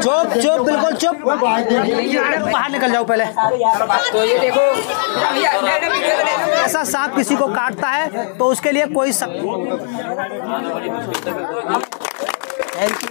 चुप चुप बिल्कुल चुप, बाहर निकल जाओ पहले। तो ये देखो, ऐसा सांप किसी को काटता है तो उसके लिए कोई थैंक यू।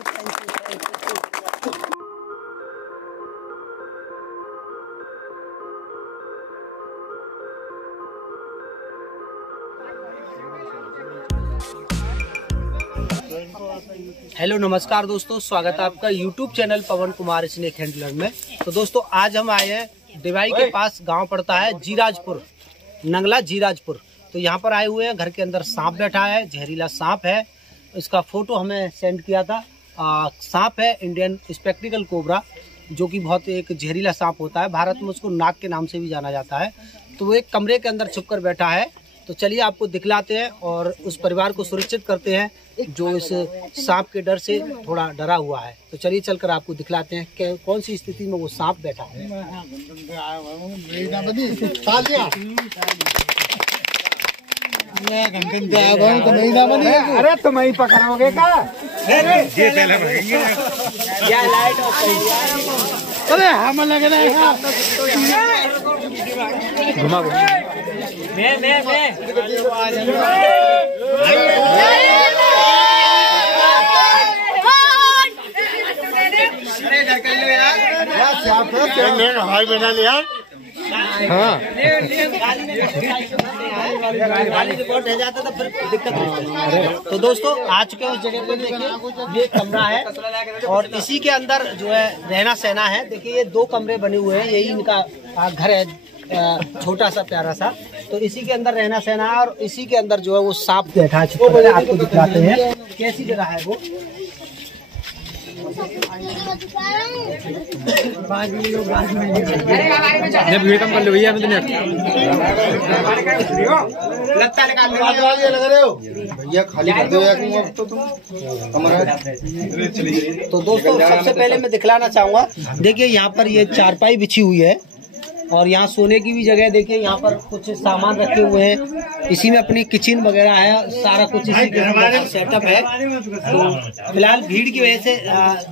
हेलो नमस्कार दोस्तों, स्वागत है आपका यूट्यूब चैनल पवन कुमार स्नेक हैंडलर में। तो दोस्तों आज हम आए हैं डिवाई के पास, गांव पड़ता है जीराजपुर, नंगला जीराजपुर। तो यहाँ पर आए हुए हैं, घर के अंदर सांप बैठा है, जहरीला सांप है। इसका फोटो हमें सेंड किया था। सांप है इंडियन स्पेक्टिकल कोबरा, जो कि बहुत एक जहरीला सांप होता है। भारत में उसको नाग के नाम से भी जाना जाता है। तो वो एक कमरे के अंदर छुप कर बैठा है। तो चलिए आपको दिखलाते हैं और उस परिवार को सुरक्षित करते हैं जो इस सांप के डर से थोड़ा डरा हुआ है। तो चलिए चलकर आपको दिखलाते हैं कि कौन सी स्थिति में वो सांप बैठा है। अरे तुम ही पकड़ोगे का? अरे हम लग रहे हैं घुमा मैं भाई बना लिया। हाँ गाली रिपोर्ट है जाता तो फिर दिक्कत नहीं। तो दोस्तों आ चुके हैं उस जगह पे। देखिए ये कमरा है और इसी के अंदर जो है रहना सहना है। देखिए ये 2 कमरे बने हुए हैं, यही इनका घर है, छोटा सा प्यारा सा। तो इसी के अंदर रहना सहना है और इसी के अंदर जो है वो सांप बैठा है। आपको दिखाते हैं कैसी जगह है वो। वीडियो कम कर लो भैया, भैया खाली कर दो यार तो दोस्तों सबसे पहले मैं दिखलाना चाहूंगा, देखिए यहाँ पर ये चारपाई बिछी हुई है और यहाँ सोने की भी जगह। देखिए यहाँ पर कुछ सामान रखे हुए हैं, इसी में अपनी किचन वगैरह है, सारा कुछ इसी के अंदर सेटअप है। तो फिलहाल भीड़ की वजह से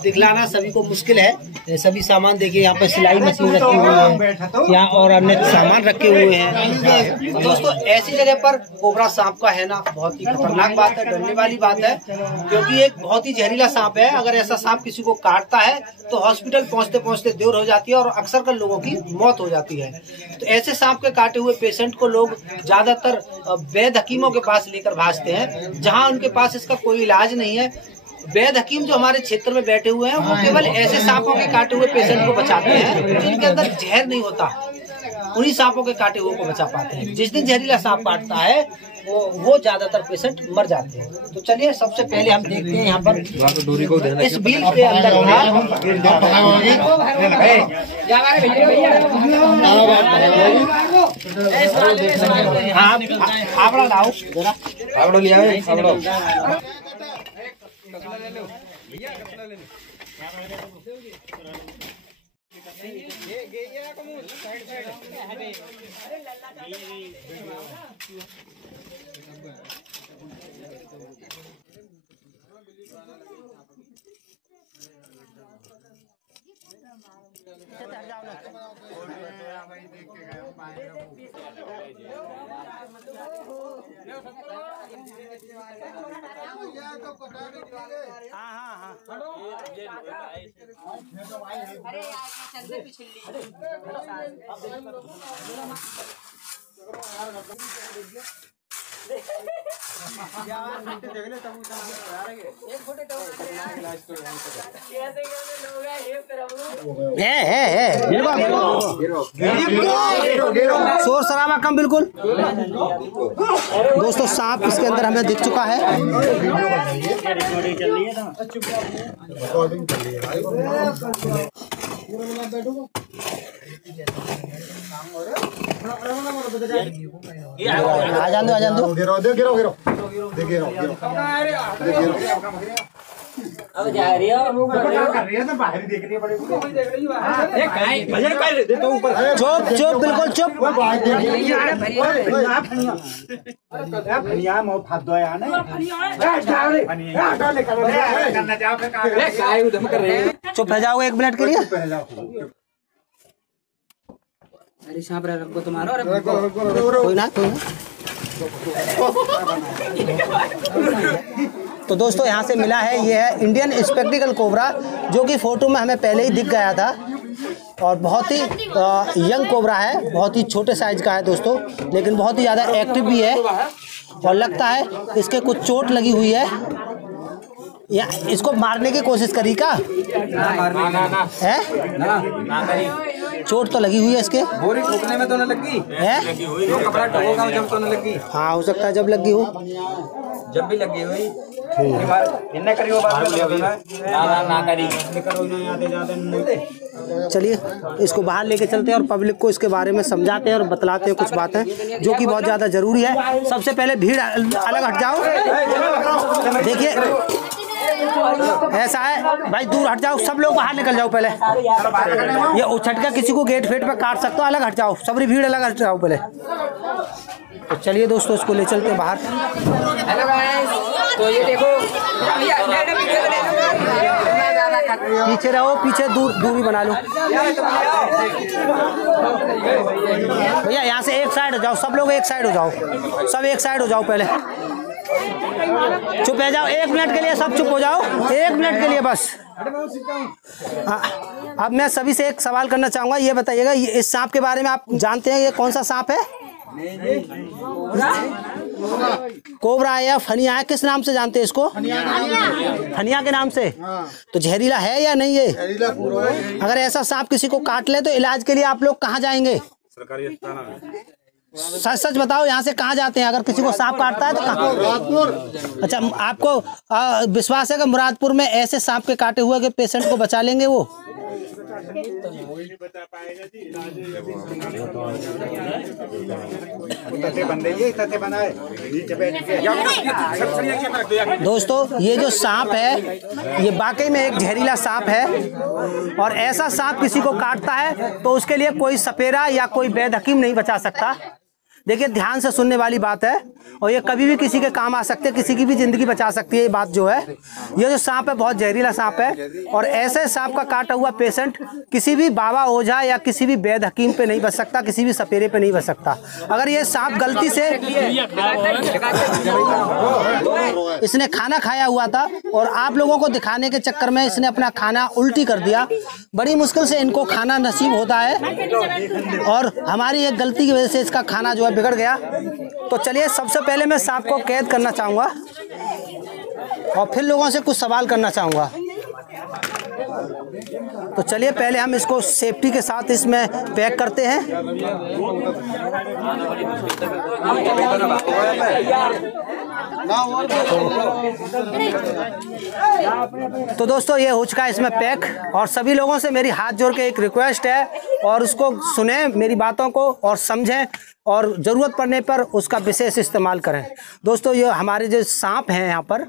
दिखलाना सभी को मुश्किल है। सभी सामान देखिए, यहाँ पर सिलाई मशीन रखी हुई है, यहाँ और अन्य सामान रखे हुए हैं। तो दोस्तों ऐसी जगह पर कोबरा सांप का है ना बहुत ही खतरनाक बात है, डरने वाली बात है, क्योंकि एक बहुत ही जहरीला सांप है। अगर ऐसा सांप किसी को काटता है तो हॉस्पिटल पहुँचते पहुँचते देर हो जाती है और अक्सर कर लोगों की मौत हो जाती है। तो ऐसे सांप के काटे हुए पेशेंट को लोग ज्यादातर वैद्य हकीमों के पास लेकर भागते हैं, जहां उनके पास इसका कोई इलाज नहीं है। वैद्य हकीम जो हमारे क्षेत्र में बैठे हुए हैं वो केवल ऐसे सांपों के काटे हुए पेशेंट को बचाते हैं जिनके अंदर जहर नहीं होता। उन्हीं सांपों के काटे हुए को बचा पाते हैं। जिस दिन जहरीला सांप काटता है वो ज्यादातर पेशेंट मर जाते हैं। तो चलिए सबसे पहले हम देखते हैं यहाँ पर इस बिल के अंदर फावड़ा लाओ जरा, फावड़ा लिया है, फावड़ा शोर शराबा कम बिल्कुल। दोस्तों सांप इसके अंदर हमें दिख चुका है। आ जान दो, गिरो गिरो गिरो गिरो। अब जा रही हो चुप चुप बिल्कुल चुप। चुप रह जाओ 1 मिनट के लिए। अरे सांप रखो तुम्हारा। कोई ना कोई ना। तो दोस्तों यहाँ से मिला है, ये है इंडियन स्पेक्टिकल कोबरा, जो कि फोटो में हमें पहले ही दिख गया था और बहुत ही यंग कोबरा है, बहुत ही छोटे साइज का है दोस्तों, लेकिन बहुत ही ज़्यादा एक्टिव भी है और लगता है इसके कुछ चोट लगी हुई है या इसको मारने की कोशिश करी का है? चोट तो लगी हुई है इसके। बोरी ठोकने में तो न लगी है? तो कपड़ा ठोका जब तो न लगी। हाँ हो सकता है जब लगी हो, जब भी लगी हुई इन्हें करी वो बात ना करी। चलिए इसको बाहर लेके चलते हैं और पब्लिक को इसके बारे में समझाते हैं और बतलाते हैं कुछ बातें जो कि बहुत ज़्यादा ज़रूरी है। सबसे पहले भीड़ अलग हट जाओ। देखिए ऐसा है भाई, दूर हट जाओ, सब लोग बाहर निकल जाओ पहले। ये उछट कर किसी को गेट फेट पे काट सकते हो, अलग हट जाओ, सबरी भीड़ अलग हट जाओ पहले। तो चलिए दोस्तों इसको ले चलते हैं बाहर। हेलो गाइस, तो ये देखो पीछे रहो, पीछे दूरी बना लो भैया। यहाँ से एक साइड हो जाओ, सब लोग एक साइड हो जाओ, सब एक साइड हो जाओ पहले। चुप हो जाओ 1 मिनट के लिए, सब चुप हो जाओ 1 मिनट के लिए बस। अब मैं सभी से एक सवाल करना चाहूँगा, ये बताइएगा इस सांप के बारे में आप जानते हैं ये कौन सा सांप है? कोबरा है या फनिया है? किस नाम से जानते हैं इसको? फनिया के नाम से। तो जहरीला है या नहीं है? अगर ऐसा सांप किसी को काट ले तो इलाज के लिए आप लोग कहाँ जाएंगे? सच सच बताओ, यहाँ से कहाँ जाते हैं? अगर किसी को सांप काटता है तो कहाँ? अच्छा, आपको विश्वास है कि मुरादपुर में ऐसे सांप के काटे हुए के पेशेंट को बचा लेंगे वो? दोस्तों ये जो सांप है ये वाकई में एक जहरीला सांप है और ऐसा सांप किसी को काटता है तो उसके लिए कोई सपेरा या कोई वैद हकीम नहीं बचा सकता। देखिए ध्यान से सुनने वाली बात है और ये कभी भी किसी के काम आ सकते हैं, किसी की भी जिंदगी बचा सकती है ये बात जो है। ये जो सांप है बहुत जहरीला सांप है और ऐसे सांप का काटा हुआ पेशेंट किसी भी बाबा ओझा या किसी भी वैद हकीम पे नहीं बच सकता, किसी भी सपेरे पे नहीं बच सकता। अगर ये सांप गलती से इसने खाना खाया हुआ था और आप लोगों को दिखाने के चक्कर में इसने अपना खाना उल्टी कर दिया, बड़ी मुश्किल से इनको खाना नसीब होता है और हमारी एक गलती की वजह से इसका खाना जो है बिगड़ गया। तो चलिए सबसे पहले मैं सांप को कैद करना चाहूँगा और फिर लोगों से कुछ सवाल करना चाहूँगा। तो चलिए पहले हम इसको सेफ्टी के साथ इसमें पैक करते हैं। तो दोस्तों ये हो चुका है इसमें पैक और सभी लोगों से मेरी हाथ जोड़ के एक रिक्वेस्ट है और उसको सुने मेरी बातों को और समझें और ज़रूरत पड़ने पर उसका विशेष इस्तेमाल करें। दोस्तों ये हमारे जो सांप हैं यहाँ पर,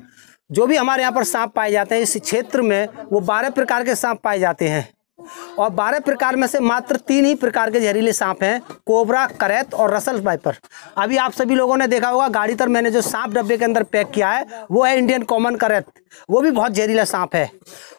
जो भी हमारे यहाँ पर सांप पाए जाते हैं इस क्षेत्र में, वो 12 प्रकार के सांप पाए जाते हैं और 12 प्रकार में से मात्र 3 ही प्रकार के जहरीले सांप हैं, कोबरा, करैत और रसल वाइपर। अभी आप सभी लोगों ने देखा होगा गाड़ी पर मैंने जो सांप डब्बे के अंदर पैक किया है वो है इंडियन कॉमन करैत, वो भी बहुत जहरीला सांप है।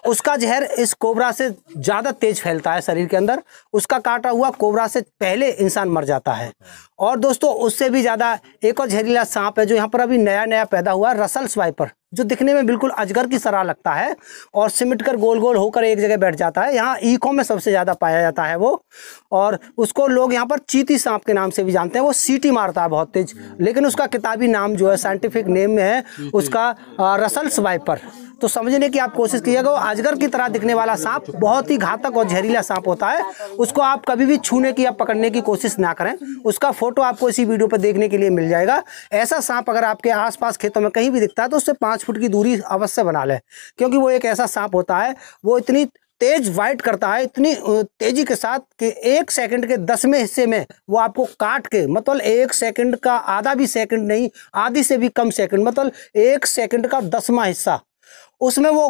उसका जहर इस कोबरा से ज़्यादा तेज फैलता है शरीर के अंदर, उसका काटा हुआ कोबरा से पहले इंसान मर जाता है। और दोस्तों उससे भी ज़्यादा एक और जहरीला सांप है जो यहाँ पर अभी नया नया पैदा हुआ, रसल वाइपर, जो दिखने में बिल्कुल अजगर की तरह लगता है और सिमट कर गोल गोल होकर एक जगह बैठ जाता है। यहाँ ईको में सबसे ज़्यादा पाया जाता है वो, और उसको लोग यहाँ पर चीती सांप के नाम से भी जानते हैं। वो सीटी मारता है बहुत तेज, लेकिन उसका किताबी नाम जो है साइंटिफिक नेम में है उसका रसल्स वाइपर। तो समझने की आप कोशिश कीजिएगा, वो अजगर की तरह दिखने वाला सांप बहुत ही घातक और जहरीला सांप होता है। उसको आप कभी भी छूने की या पकड़ने की कोशिश ना करें। उसका फोटो आपको इसी वीडियो पर देखने के लिए मिल जाएगा। ऐसा सांप अगर आपके आसपास खेतों में कहीं भी दिखता है तो उससे 5 फुट की दूरी अवश्य बना लें, क्योंकि वो एक ऐसा सांप होता है, वो इतनी तेज वाइट करता है, इतनी तेजी के साथ कि 1 सेकंड के 10वें हिस्से में वो आपको काट के, मतलब 1 सेकंड का आधा भी सेकंड नहीं, आधी से भी कम सेकंड, मतलब 1 सेकंड का 10वां हिस्सा उसमें वो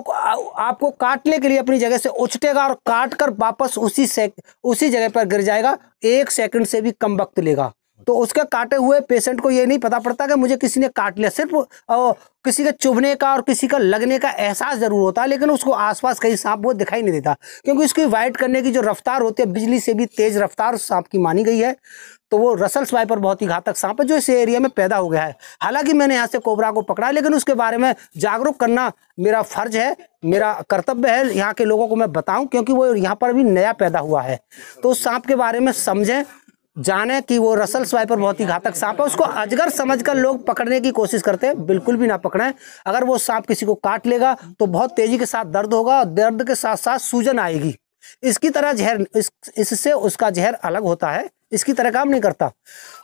आपको काटने के लिए अपनी जगह से उछटेगा और काट कर वापस उसी जगह पर गिर जाएगा। 1 सेकंड से भी कम वक्त लेगा। तो उसके काटे हुए पेशेंट को ये नहीं पता पड़ता कि मुझे किसी ने काट लिया, सिर्फ किसी के चुभने का और किसी का लगने का एहसास जरूर होता है, लेकिन उसको आसपास कहीं सांप वो दिखाई नहीं देता, क्योंकि उसकी वाइट करने की जो रफ्तार होती है बिजली से भी तेज रफ्तार सांप की मानी गई है। तो वो रसल्स वाइपर बहुत ही घातक सांप है जो इस एरिया में पैदा हो गया है। हालांकि मैंने यहाँ से कोबरा को पकड़ा, लेकिन उसके बारे में जागरूक करना मेरा फर्ज है, मेरा कर्तव्य है यहाँ के लोगों को मैं बताऊं, क्योंकि वो यहाँ पर अभी नया पैदा हुआ है। तो उस सांप के बारे में समझें, जाने कि वो रसल्स वाइपर बहुत ही घातक सांप है। उसको अजगर समझकर लोग पकड़ने की कोशिश करते हैं, बिल्कुल भी ना पकड़ें। अगर वो सांप किसी को काट लेगा तो बहुत तेजी के साथ दर्द होगा और दर्द के साथ साथ सूजन आएगी। इसकी तरह जहर इससे उसका जहर अलग होता है, इसकी तरह काम नहीं करता।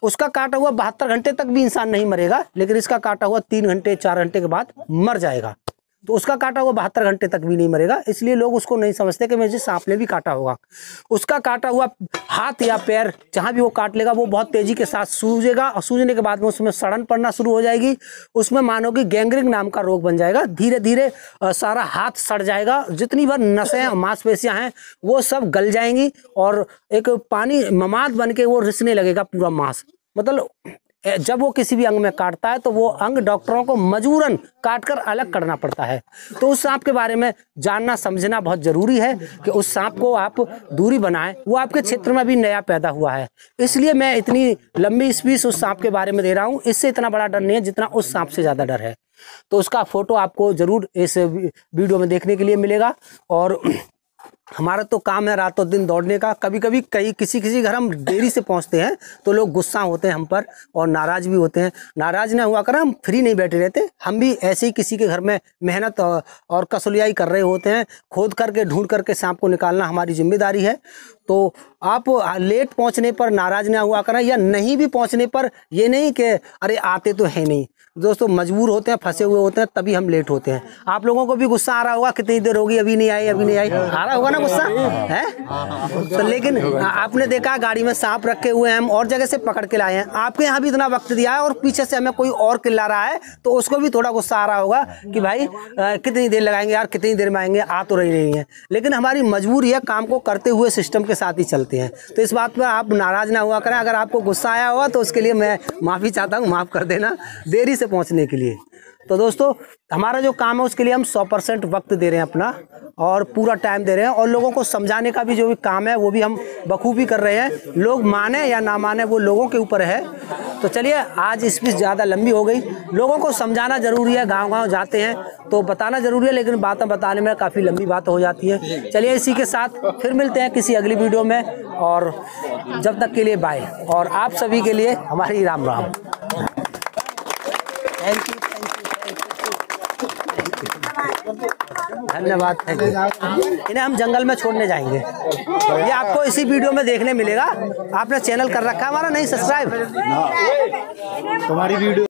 उसका काटा हुआ 72 घंटे तक भी इंसान नहीं मरेगा, लेकिन इसका काटा हुआ 3 घंटे 4 घंटे के बाद मर जाएगा। तो उसका काटा हुआ 72 घंटे तक भी नहीं मरेगा, इसलिए लोग उसको नहीं समझते कि मुझे सांप ने भी काटा होगा। उसका काटा हुआ हाथ या पैर जहाँ भी वो काट लेगा वो बहुत तेजी के साथ सूजेगा, और सूजने के बाद में उसमें सड़न पड़ना शुरू हो जाएगी। उसमें मानो कि गैंग्रीन नाम का रोग बन जाएगा। धीरे धीरे सारा हाथ सड़ जाएगा, जितनी भर नसें मांसपेशियाँ हैं वो सब गल जाएंगी और एक पानी ममाद बन के वो रिसने लगेगा पूरा मांस। मतलब जब वो किसी भी अंग में काटता है तो वो अंग डॉक्टरों को मजबूरन काटकर अलग करना पड़ता है। तो उस सांप के बारे में जानना समझना बहुत ज़रूरी है कि उस सांप को आप दूरी बनाएं। वो आपके क्षेत्र में भी नया पैदा हुआ है, इसलिए मैं इतनी लंबी स्पीच उस सांप के बारे में दे रहा हूँ। इससे इतना बड़ा डर नहीं है जितना उस सांप से ज़्यादा डर है। तो उसका फ़ोटो आपको ज़रूर इस वीडियो में देखने के लिए मिलेगा। और हमारा तो काम है रातों दिन दौड़ने का। कभी कभी किसी घर हम देरी से पहुंचते हैं तो लोग गुस्सा होते हैं हम पर और नाराज़ भी होते हैं। नाराज़ ना हुआ कर, हम फ्री नहीं बैठे रहते, हम भी ऐसे ही किसी के घर में मेहनत और कसौलियाई कर रहे होते हैं। खोद करके ढूंढ करके सांप को निकालना हमारी जिम्मेदारी है। तो आप लेट पहुंचने पर नाराज़ ना हुआ करें, या नहीं भी पहुंचने पर ये नहीं कि अरे आते तो है नहीं। दोस्तों मजबूर होते हैं, फंसे हुए होते हैं, तभी हम लेट होते हैं। आप लोगों को भी गुस्सा आ रहा होगा, कितनी देर होगी अभी नहीं आई, अभी नहीं आई, आ रहा होगा ना गुस्सा है। तो लेकिन आपने देखा गाड़ी में सांप रखे हुए हैं, हम और जगह से पकड़ के लाए हैं, आपके यहाँ भी इतना वक्त दिया है और पीछे से हमें कोई और चिल्ला रहा है तो उसको भी थोड़ा गुस्सा आ रहा होगा कि भाई कितनी देर लगाएंगे यार, कितनी देर में आएंगे, आ तो रही नहीं है। लेकिन हमारी मजबूरी है, काम को करते हुए सिस्टम के साथ ही चलते हैं। तो इस बात पर आप नाराज़ ना हुआ करें। अगर आपको गुस्सा आया होगा तो उसके लिए मैं माफ़ी चाहता हूँ, माफ़ कर देना देरी से पहुंचने के लिए। तो दोस्तों हमारा जो काम है उसके लिए हम 100% वक्त दे रहे हैं अपना, और पूरा टाइम दे रहे हैं, और लोगों को समझाने का भी जो भी काम है वो भी हम बखूबी कर रहे हैं। लोग माने या ना माने वो लोगों के ऊपर है। तो चलिए, आज स्पीच ज़्यादा लंबी हो गई। लोगों को समझाना ज़रूरी है, गांव-गांव जाते हैं तो बताना ज़रूरी है, लेकिन बातें बताने में काफ़ी लंबी बात हो जाती है। चलिए, इसी के साथ फिर मिलते हैं किसी अगली वीडियो में, और जब तक के लिए बाय। और आप सभी के लिए हमारी राम राम। थैंक यू, धन्यवाद। इन्हें हम जंगल में छोड़ने जाएंगे, ये आपको इसी वीडियो में देखने मिलेगा। आपने चैनल कर रखा है हमारा नहीं सब्सक्राइब? तुम्हारी वीडियो